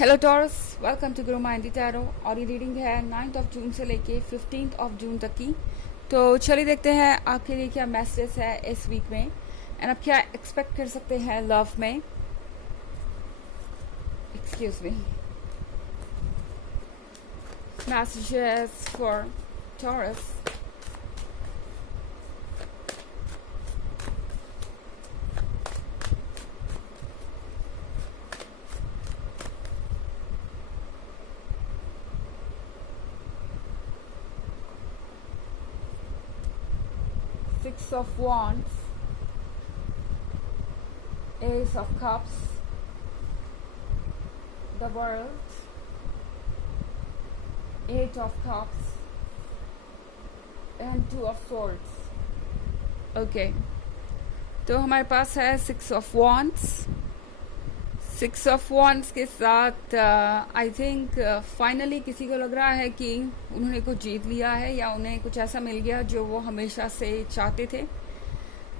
Hello Taurus, welcome to Grow Mind Tarot. और ये reading है 9th ऑफ जून से लेके 15th ऑफ जून तक की। तो चलिए देखते हैं आपके लिए क्या मैसेज है इस वीक में एंड आप क्या एक्सपेक्ट कर सकते हैं लव में। Excuse me. Messages for taurus. Six of Wands, Ace of Cups, the World, Eight of Cups, and Two of Swords. Okay, तो हमारे पास है Six of Wands. Six of Wands के साथ आई थिंक फाइनली किसी को लग रहा है कि उन्होंने कुछ जीत लिया है या उन्हें कुछ ऐसा मिल गया जो वो हमेशा से चाहते थे।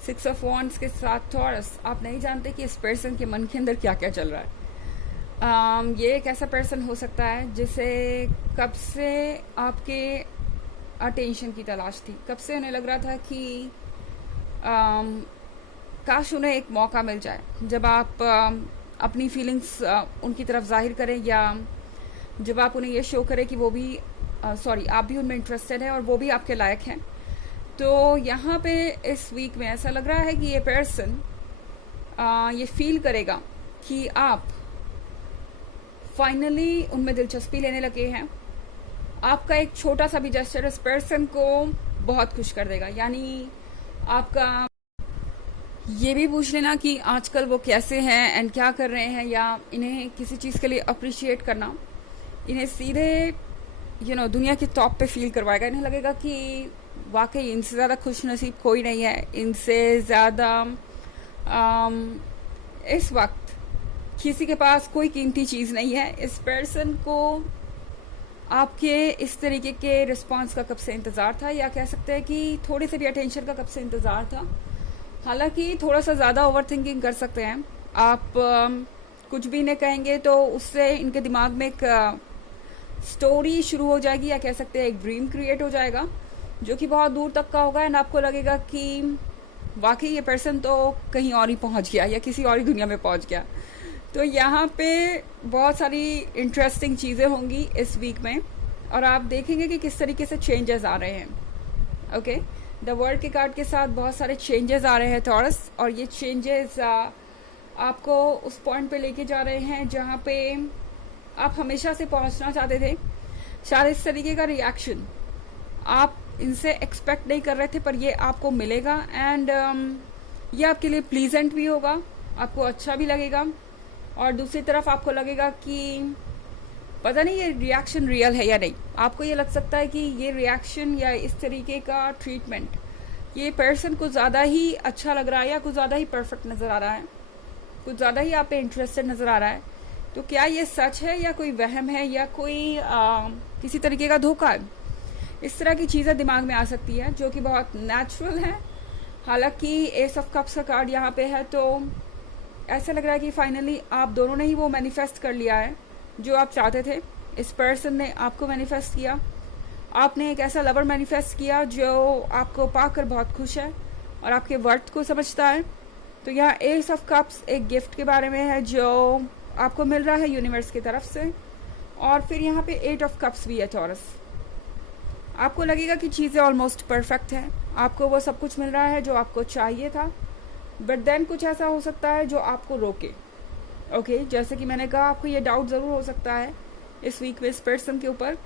Six of Wands के साथ टॉरस, आप नहीं जानते कि इस पर्सन के मन के अंदर क्या क्या चल रहा है। ये एक ऐसा पर्सन हो सकता है जिसे कब से आपके अटेंशन की तलाश थी, कब से उन्हें लग रहा था कि काश उन्हें एक मौका मिल जाए जब आप अपनी फीलिंग्स उनकी तरफ जाहिर करें, या जब आप उन्हें ये शो करें कि वो भी आप भी उनमें इंटरेस्टेड हैं और वो भी आपके लायक हैं। तो यहाँ पे इस वीक में ऐसा लग रहा है कि ये पर्सन ये फील करेगा कि आप फाइनली उनमें दिलचस्पी लेने लगे हैं। आपका एक छोटा सा भी जेस्चर इस पर्सन को बहुत खुश कर देगा। यानी आपका ये भी पूछ लेना कि आजकल वो कैसे हैं एंड क्या कर रहे हैं, या इन्हें किसी चीज़ के लिए अप्रिशिएट करना इन्हें सीधे दुनिया के टॉप पे फील करवाएगा। इन्हें लगेगा कि वाकई इनसे ज़्यादा खुश नसीब कोई नहीं है, इनसे ज़्यादा इस वक्त किसी के पास कोई कीमती चीज़ नहीं है। इस पर्सन को आपके इस तरीके के रिस्पॉन्स का कब से इंतज़ार था, या कह सकते हैं कि थोड़े से भी अटेंशन का कब से इंतज़ार था। हालांकि थोड़ा सा ज़्यादा ओवर थिंकिंग कर सकते हैं आप। कुछ भी इन्हें कहेंगे तो उससे इनके दिमाग में एक स्टोरी शुरू हो जाएगी, या कह सकते हैं एक ड्रीम क्रिएट हो जाएगा जो कि बहुत दूर तक का होगा। एंड आपको लगेगा कि वाकई ये पर्सन तो कहीं और ही पहुंच गया या किसी और ही दुनिया में पहुंच गया। तो यहाँ पे बहुत सारी इंटरेस्टिंग चीज़ें होंगी इस वीक में, और आप देखेंगे कि किस तरीके से चेंजेस आ रहे हैं। ओके, द वर्ल्ड के कार्ड के साथ बहुत सारे चेंजेस आ रहे हैं टॉरस, और ये चेंजेस आपको उस पॉइंट पे लेके जा रहे हैं जहाँ पे आप हमेशा से पहुँचना चाहते थे। शायद इस तरीके का रिएक्शन आप इनसे एक्सपेक्ट नहीं कर रहे थे, पर ये आपको मिलेगा। एंड ये आपके लिए प्लीजेंट भी होगा, आपको अच्छा भी लगेगा। और दूसरी तरफ आपको लगेगा कि पता नहीं ये रिएक्शन रियल है या नहीं। आपको ये लग सकता है कि ये रिएक्शन या इस तरीके का ट्रीटमेंट ये पर्सन को ज़्यादा ही अच्छा लग रहा है, या कुछ ज़्यादा ही परफेक्ट नज़र आ रहा है, कुछ ज़्यादा ही आप पे इंटरेस्टेड नज़र आ रहा है। तो क्या ये सच है या कोई वहम है, या कोई किसी तरीके का धोखा है? इस तरह की चीज़ें दिमाग में आ सकती है जो कि बहुत नेचुरल है। हालांकि एस ऑफ कप्स का कार्ड यहाँ पे है, तो ऐसा लग रहा है कि फाइनली आप दोनों ने ही वो मैनिफेस्ट कर लिया है जो आप चाहते थे। इस पर्सन ने आपको मैनिफेस्ट किया, आपने एक ऐसा लवर मैनिफेस्ट किया जो आपको पाकर बहुत खुश है और आपके वर्थ को समझता है। तो यहाँ एस ऑफ कप्स एक गिफ्ट के बारे में है जो आपको मिल रहा है यूनिवर्स की तरफ से, और फिर यहाँ पे एट ऑफ कप्स भी है टॉरस। आपको लगेगा कि चीज़ें ऑलमोस्ट परफेक्ट हैं, आपको वो सब कुछ मिल रहा है जो आपको चाहिए था, बट देन कुछ ऐसा हो सकता है जो आपको रोके। ओके, जैसे कि मैंने कहा, आपको ये डाउट ज़रूर हो सकता है इस वीक में इस पर्सन के ऊपर।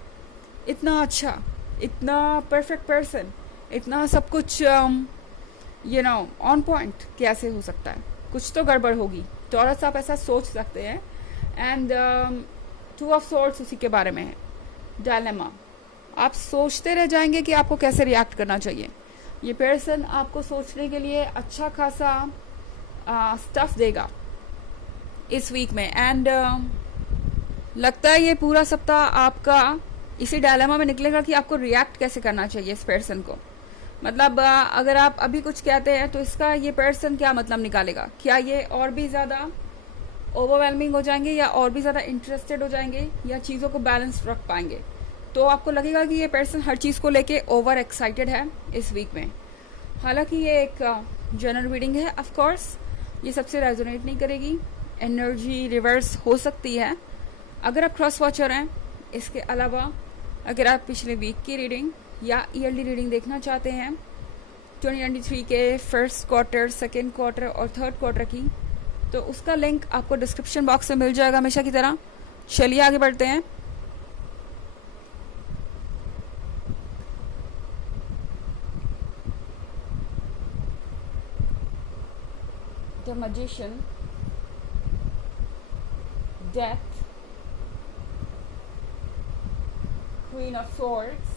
इतना अच्छा, इतना परफेक्ट पर्सन, इतना सब कुछ ऑन पॉइंट कैसे हो सकता है? कुछ तो गड़बड़ होगी टॉरस, आप ऐसा सोच सकते हैं। एंड टू ऑफ सोर्ड्स उसी के बारे में है, डायलेमा। आप सोचते रह जाएंगे कि आपको कैसे रिएक्ट करना चाहिए। ये पर्सन आपको सोचने के लिए अच्छा खासा स्टफ देगा इस वीक में। एंड लगता है ये पूरा सप्ताह आपका इसी डायलेमा में निकलेगा कि आपको रिएक्ट कैसे करना चाहिए इस पर्सन को। मतलब अगर आप अभी कुछ कहते हैं तो इसका ये पर्सन क्या मतलब निकालेगा? क्या ये और भी ज़्यादा ओवरवेलमिंग हो जाएंगे या और भी ज़्यादा इंटरेस्टेड हो जाएंगे या चीज़ों को बैलेंस रख पाएंगे। तो आपको लगेगा कि ये पर्सन हर चीज़ को लेके ओवर एक्साइटेड है इस वीक में। हालांकि ये एक जनरल रीडिंग है, ऑफ कोर्स ये सबसे रेजोनेट नहीं करेगी, एनर्जी रिवर्स हो सकती है अगर आप क्रॉस वॉचर हैं। इसके अलावा अगर आप पिछले वीक की रीडिंग या ईयरली रीडिंग देखना चाहते हैं 2023 के फर्स्ट क्वार्टर, सेकेंड क्वार्टर और थर्ड क्वार्टर की, तो उसका लिंक आपको डिस्क्रिप्शन बॉक्स में मिल जाएगा हमेशा की तरह। चलिए आगे बढ़ते हैं। The magician, death, Queen of Swords,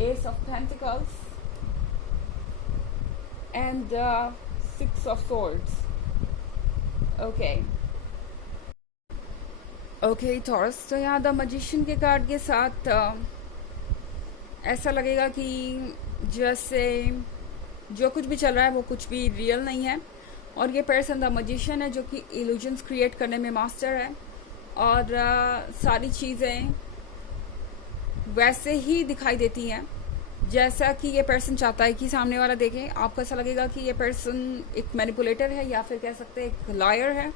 Ace of Pentacles, and Six of Swords. Okay. Okay, Taurus. तो यहाँ द मैजिशियन के कार्ड के साथ ऐसा लगेगा कि जैसे जो कुछ भी चल रहा है वो कुछ भी रियल नहीं है, और ये पर्सन द मैजिशियन है जो कि इल्यूजन्स क्रिएट करने में मास्टर है, और सारी चीज़ें वैसे ही दिखाई देती हैं जैसा कि ये पर्सन चाहता है कि सामने वाला देखे। आपको ऐसा लगेगा कि ये पर्सन एक मैनिपुलेटर है या फिर कह सकते हैं एक लायर है।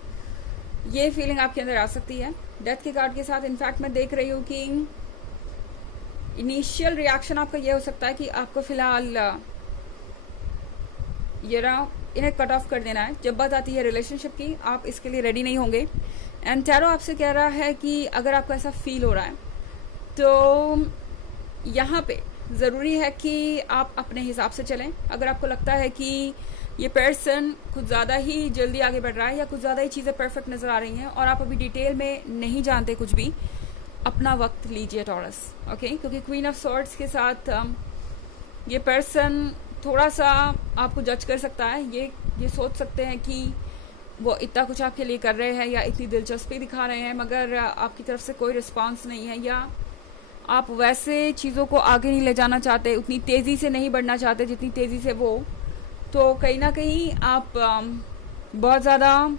ये फीलिंग आपके अंदर आ सकती है डेथ के कार्ड के साथ। इनफैक्ट मैं देख रही हूँ कि इनिशियल रिएक्शन आपका ये हो सकता है कि आपको फिलहाल इन्हें कट ऑफ कर देना है। जब बात आती है रिलेशनशिप की, आप इसके लिए रेडी नहीं होंगे। एंड टैरो आपसे कह रहा है कि अगर आपको ऐसा फील हो रहा है तो यहाँ पे ज़रूरी है कि आप अपने हिसाब से चलें। अगर आपको लगता है कि ये पर्सन कुछ ज़्यादा ही जल्दी आगे बढ़ रहा है या कुछ ज़्यादा ही चीज़ें परफेक्ट नज़र आ रही हैं और आप अभी डिटेल में नहीं जानते कुछ भी, अपना वक्त लीजिए टॉरस। ओके, क्योंकि क्वीन ऑफ सॉर्ड्स के साथ ये पर्सन थोड़ा सा आपको जज कर सकता है। ये सोच सकते हैं कि वो इतना कुछ आपके लिए कर रहे हैं या इतनी दिलचस्पी दिखा रहे हैं, मगर आपकी तरफ से कोई रिस्पांस नहीं है, या आप वैसे चीज़ों को आगे नहीं ले जाना चाहते, उतनी तेज़ी से नहीं बढ़ना चाहते जितनी तेज़ी से वो। तो कहीं ना कहीं आप बहुत ज़्यादा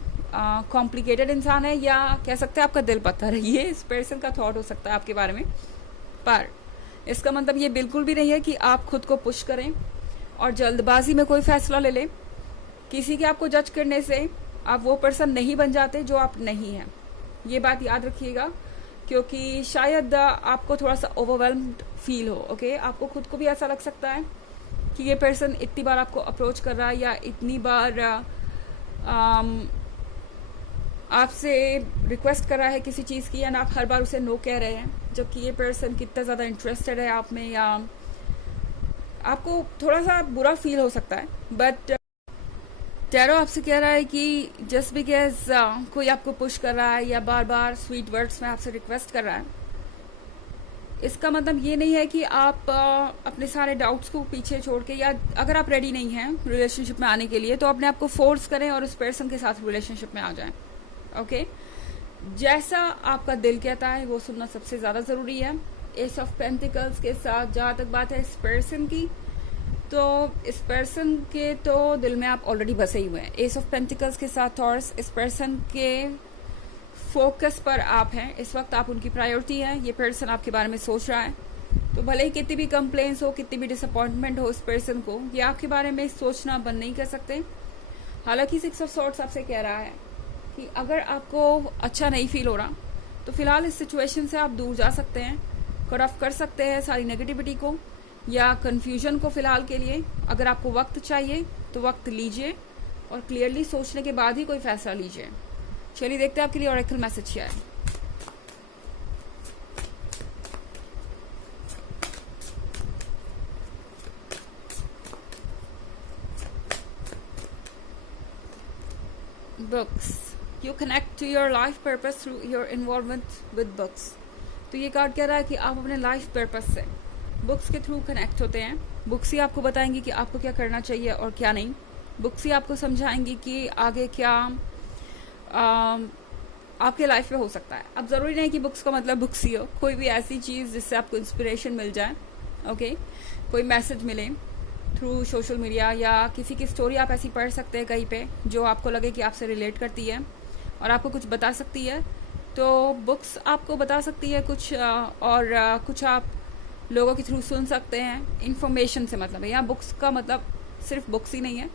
कॉम्प्लिकेटेड इंसान है, या कह सकते हैं आपका दिल पत्थर है। ये इस पर्सन का थॉट हो सकता है आपके बारे में, पर इसका मतलब ये बिल्कुल भी नहीं है कि आप खुद को पुश करें और जल्दबाजी में कोई फैसला ले लें। किसी के आपको जज करने से आप वो पर्सन नहीं बन जाते जो आप नहीं हैं। ये बात याद रखिएगा, क्योंकि शायद आपको थोड़ा सा ओवरवेल्म्ड फील हो। ओके, आपको खुद को भी ऐसा लग सकता है कि ये पर्सन इतनी बार आपको अप्रोच कर रहा है या इतनी बार आपसे रिक्वेस्ट कर रहा है किसी चीज़ की, एंड आप हर बार उसे नो कह रहे हैं, जबकि ये पर्सन कितना ज़्यादा इंटरेस्टेड है आप में, या आपको थोड़ा सा बुरा फील हो सकता है। बट टैरो आपसे कह रहा है कि जस्ट बिकॉज कोई आपको पुश कर रहा है या बार बार स्वीट वर्ड्स में आपसे रिक्वेस्ट कर रहा है, इसका मतलब ये नहीं है कि आप अपने सारे डाउट्स को पीछे छोड़ के, या अगर आप रेडी नहीं हैं रिलेशनशिप में आने के लिए तो अपने आप को फोर्स करें और उस पर्सन के साथ रिलेशनशिप में आ जाएं। ओके, जैसा आपका दिल कहता है वो सुनना सबसे ज़्यादा ज़रूरी है। एस ऑफ पेंटिकल्स के साथ जहाँ तक बात है इस पर्सन की, तो इस पर्सन के तो दिल में आप ऑलरेडी बसे ही हुए हैं। एस ऑफ पेंटिकल्स के साथ टॉरस, इस पर्सन के फोकस पर आप हैं इस वक्त, आप उनकी प्रायोरिटी है। ये पर्सन आपके बारे में सोच रहा है, तो भले ही कितनी भी कंप्लेंट्स हो, कितनी भी डिसअपॉइंटमेंट हो, इस पर्सन को ये आपके बारे में सोचना बंद नहीं कर सकते। हालांकि सिक्स ऑफ सॉर्ड्स आपसे कह रहा है कि अगर आपको अच्छा नहीं फील हो रहा तो फिलहाल इस सिचुएशन से आप दूर जा सकते हैं, कट ऑफ कर सकते हैं सारी नेगेटिविटी को या कंफ्यूजन को फिलहाल के लिए। अगर आपको वक्त चाहिए तो वक्त लीजिए और क्लियरली सोचने के बाद ही कोई फैसला लीजिए। चलिए देखते हैं आपके लिए ऑरेकल मैसेज क्या है। Books, you connect to your life purpose through your involvement with books. तो ये कार्ड कह रहा है कि आप अपने लाइफ पर्पस से बुक्स के थ्रू कनेक्ट होते हैं। बुक्स ही आपको बताएंगी कि आपको क्या करना चाहिए और क्या नहीं। बुक्स ही आपको समझाएंगी कि आगे क्या आपके लाइफ में हो सकता है। अब ज़रूरी नहीं कि बुक्स का मतलब बुक्स ही हो, कोई भी ऐसी चीज़ जिससे आपको इंस्पिरेशन मिल जाए, ओके, कोई मैसेज मिले, थ्रू सोशल मीडिया, या किसी की स्टोरी आप ऐसी पढ़ सकते हैं कहीं पे जो आपको लगे कि आपसे रिलेट करती है और आपको कुछ बता सकती है। तो बुक्स आपको बता सकती है कुछ, और कुछ आप लोगों के थ्रू सुन सकते हैं। इन्फॉर्मेशन से मतलब है, यहाँ बुक्स का मतलब सिर्फ बुक्स ही नहीं है,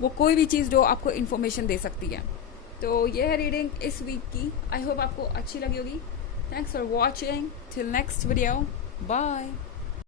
वो कोई भी चीज़ जो आपको इन्फॉर्मेशन दे सकती है। तो ये है रीडिंग इस वीक की। आई होप आपको अच्छी लगी होगी। Thanks for watching, till next video, bye.